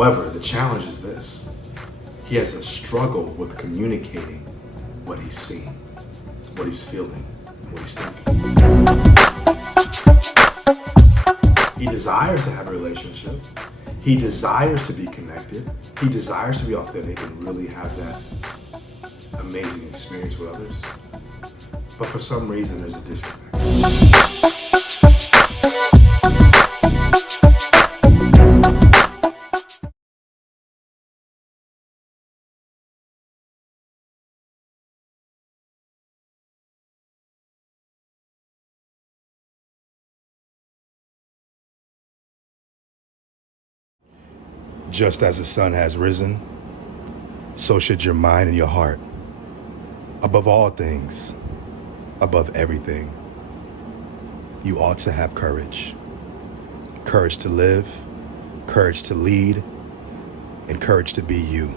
However, the challenge is this. He has a struggle with communicating what he's seeing, what he's feeling, and what he's thinking. He desires to have a relationship. He desires to be connected. He desires to be authentic and really have that amazing experience with others. But for some reason, there's a disconnect. Just as the sun has risen, so should your mind and your heart. Above all things, above everything, you ought to have courage. Courage to live, courage to lead, and courage to be you.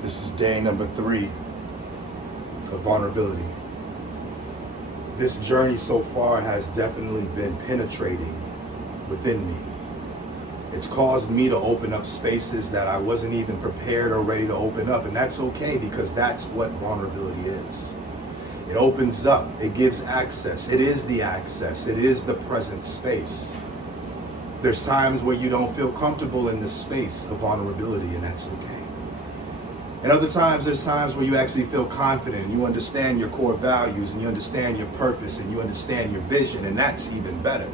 This is day number 3 of vulnerability. This journey so far has definitely been penetrating within me. It's caused me to open up spaces that I wasn't even prepared or ready to open up, and that's okay because that's what vulnerability is. It opens up, it gives access, it is the access, it is the present space. There's times where you don't feel comfortable in the space of vulnerability, and that's okay. And other times, there's times where you actually feel confident, you understand your core values, and you understand your purpose, and you understand your vision, and that's even better.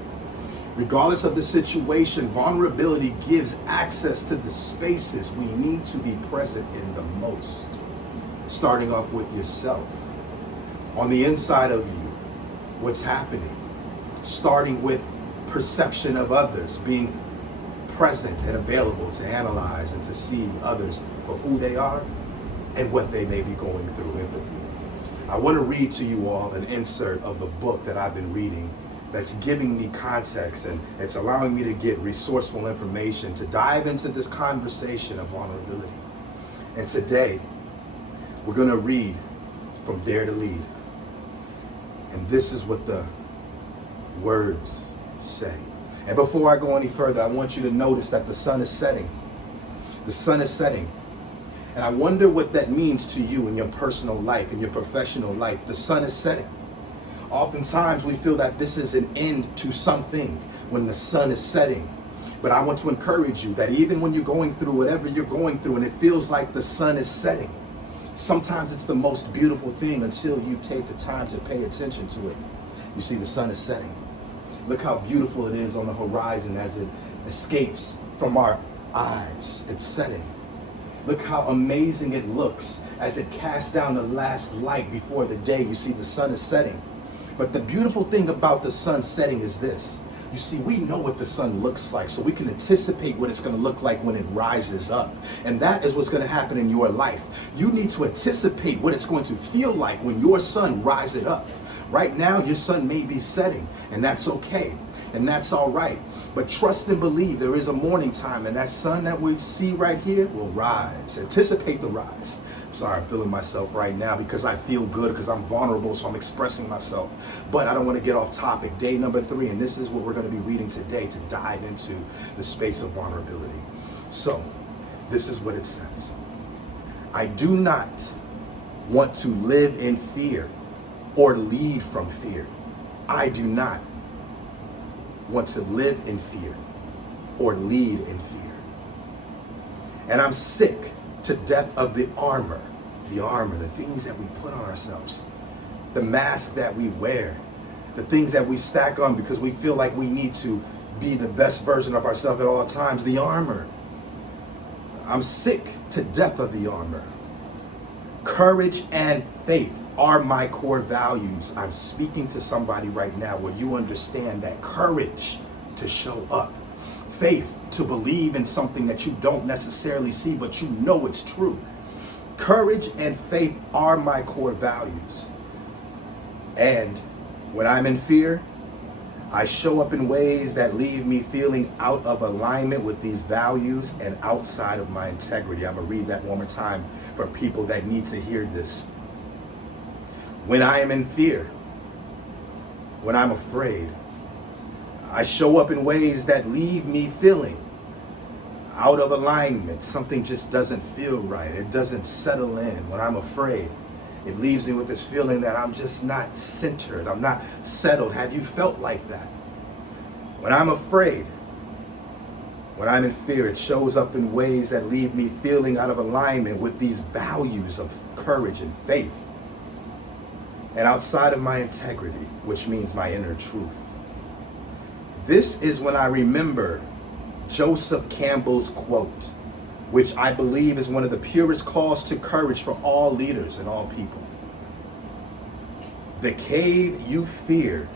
Regardless of the situation, vulnerability gives access to the spaces we need to be present in the most. Starting off with yourself. On the inside of you, what's happening? Starting with perception of others, being present and available to analyze and to see others for who they are and what they may be going through, empathy. I want to read to you all an insert of the book that I've been reading that's giving me context, and it's allowing me to get resourceful information to dive into this conversation of vulnerability. And today, we're going to read from Dare to Lead. And this is what the words say. And before I go any further, I want you to notice that the sun is setting. The sun is setting. And I wonder what that means to you in your personal life, in your professional life. The sun is setting. Oftentimes we feel that this is an end to something when the sun is setting. But I want to encourage you that even when you're going through whatever you're going through and it feels like the sun is setting, sometimes it's the most beautiful thing until you take the time to pay attention to it. You see, the sun is setting. Look how beautiful it is on the horizon as it escapes from our eyes. It's setting. Look how amazing it looks as it casts down the last light before the day. You see, the sun is setting. But the beautiful thing about the sun setting is this. You see, we know what the sun looks like, so we can anticipate what it's going to look like when it rises up. And that is what's going to happen in your life. You need to anticipate what it's going to feel like when your sun rises up. Right now, your sun may be setting, and that's okay, and that's all right. But trust and believe there is a morning time, and that sun that we see right here will rise. Anticipate the rise. Sorry, I'm feeling myself right now because I feel good, because I'm vulnerable, so I'm expressing myself. But I don't want to get off topic. Day number 3, and this is what we're going to be reading today to dive into the space of vulnerability. So, this is what it says. I do not want to live in fear or lead from fear. I do not want to live in fear or lead in fear. And I'm sick to death of the armor, the things that we put on ourselves, the mask that we wear, the things that we stack on because we feel like we need to be the best version of ourselves at all times, the armor. I'm sick to death of the armor. Courage and faith are my core values. I'm speaking to somebody right now where you understand that courage to show up, faith to believe in something that you don't necessarily see, but you know it's true. Courage and faith are my core values. And when I'm in fear, I show up in ways that leave me feeling out of alignment with these values and outside of my integrity. I'm gonna read that one more time for people that need to hear this. When I am in fear, when I'm afraid, I show up in ways that leave me feeling out of alignment. Something just doesn't feel right. It doesn't settle in. When I'm afraid, it leaves me with this feeling that I'm just not centered. I'm not settled. Have you felt like that? When I'm afraid, when I'm in fear, it shows up in ways that leave me feeling out of alignment with these values of courage and faith, and outside of my integrity, which means my inner truth. This is when I remember Joseph Campbell's quote, which I believe is one of the purest calls to courage for all leaders and all people. The cave you fear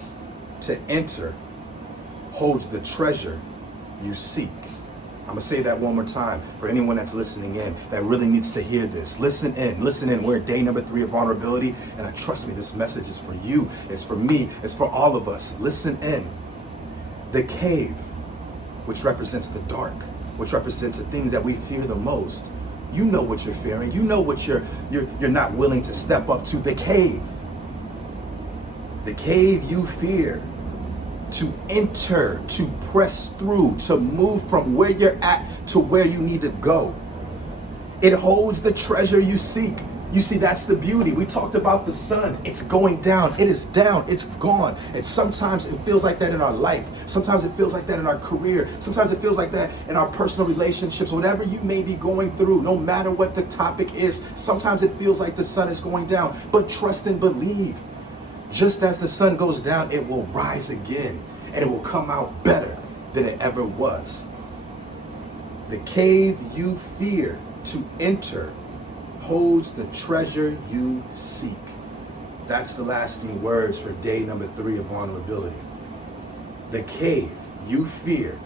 to enter holds the treasure you seek. I'm gonna say that one more time for anyone that's listening in that really needs to hear this. Listen in. We're at day number 3 of vulnerability, and trust me, this message is for you, it's for me, it's for all of us. Listen in. The cave, which represents the dark, which represents the things that we fear the most. You know what you're fearing. You know what you're not willing to step up to. The cave. The cave you fear to enter, to press through, to move from where you're at to where you need to go. It holds the treasure you seek. You see, that's the beauty. We talked about the sun. It's going down. It is down. It's gone. And sometimes it feels like that in our life. Sometimes it feels like that in our career. Sometimes it feels like that in our personal relationships. Whatever you may be going through, no matter what the topic is, sometimes it feels like the sun is going down. But trust and believe. Just as the sun goes down, it will rise again, and it will come out better than it ever was. The cave you fear to enter holds the treasure you seek. That's the lasting words for day number 3 of vulnerability. The cave you fear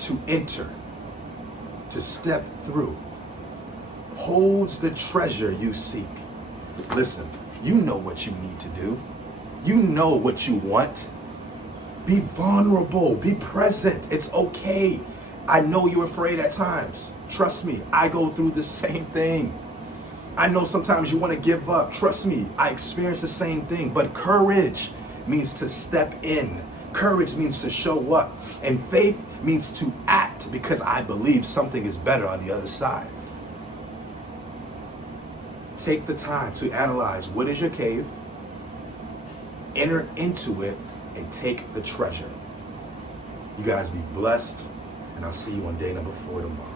to enter, to step through, holds the treasure you seek. Listen, you know what you need to do. You know what you want. Be vulnerable, be present. It's okay. I know you're afraid at times. Trust me, I go through the same thing. I know sometimes you want to give up. Trust me, I experience the same thing. But courage means to step in. Courage means to show up. And faith means to act, because I believe something is better on the other side. Take the time to analyze what is your cave, enter into it, and take the treasure. You guys be blessed, and I'll see you on day number 4 tomorrow.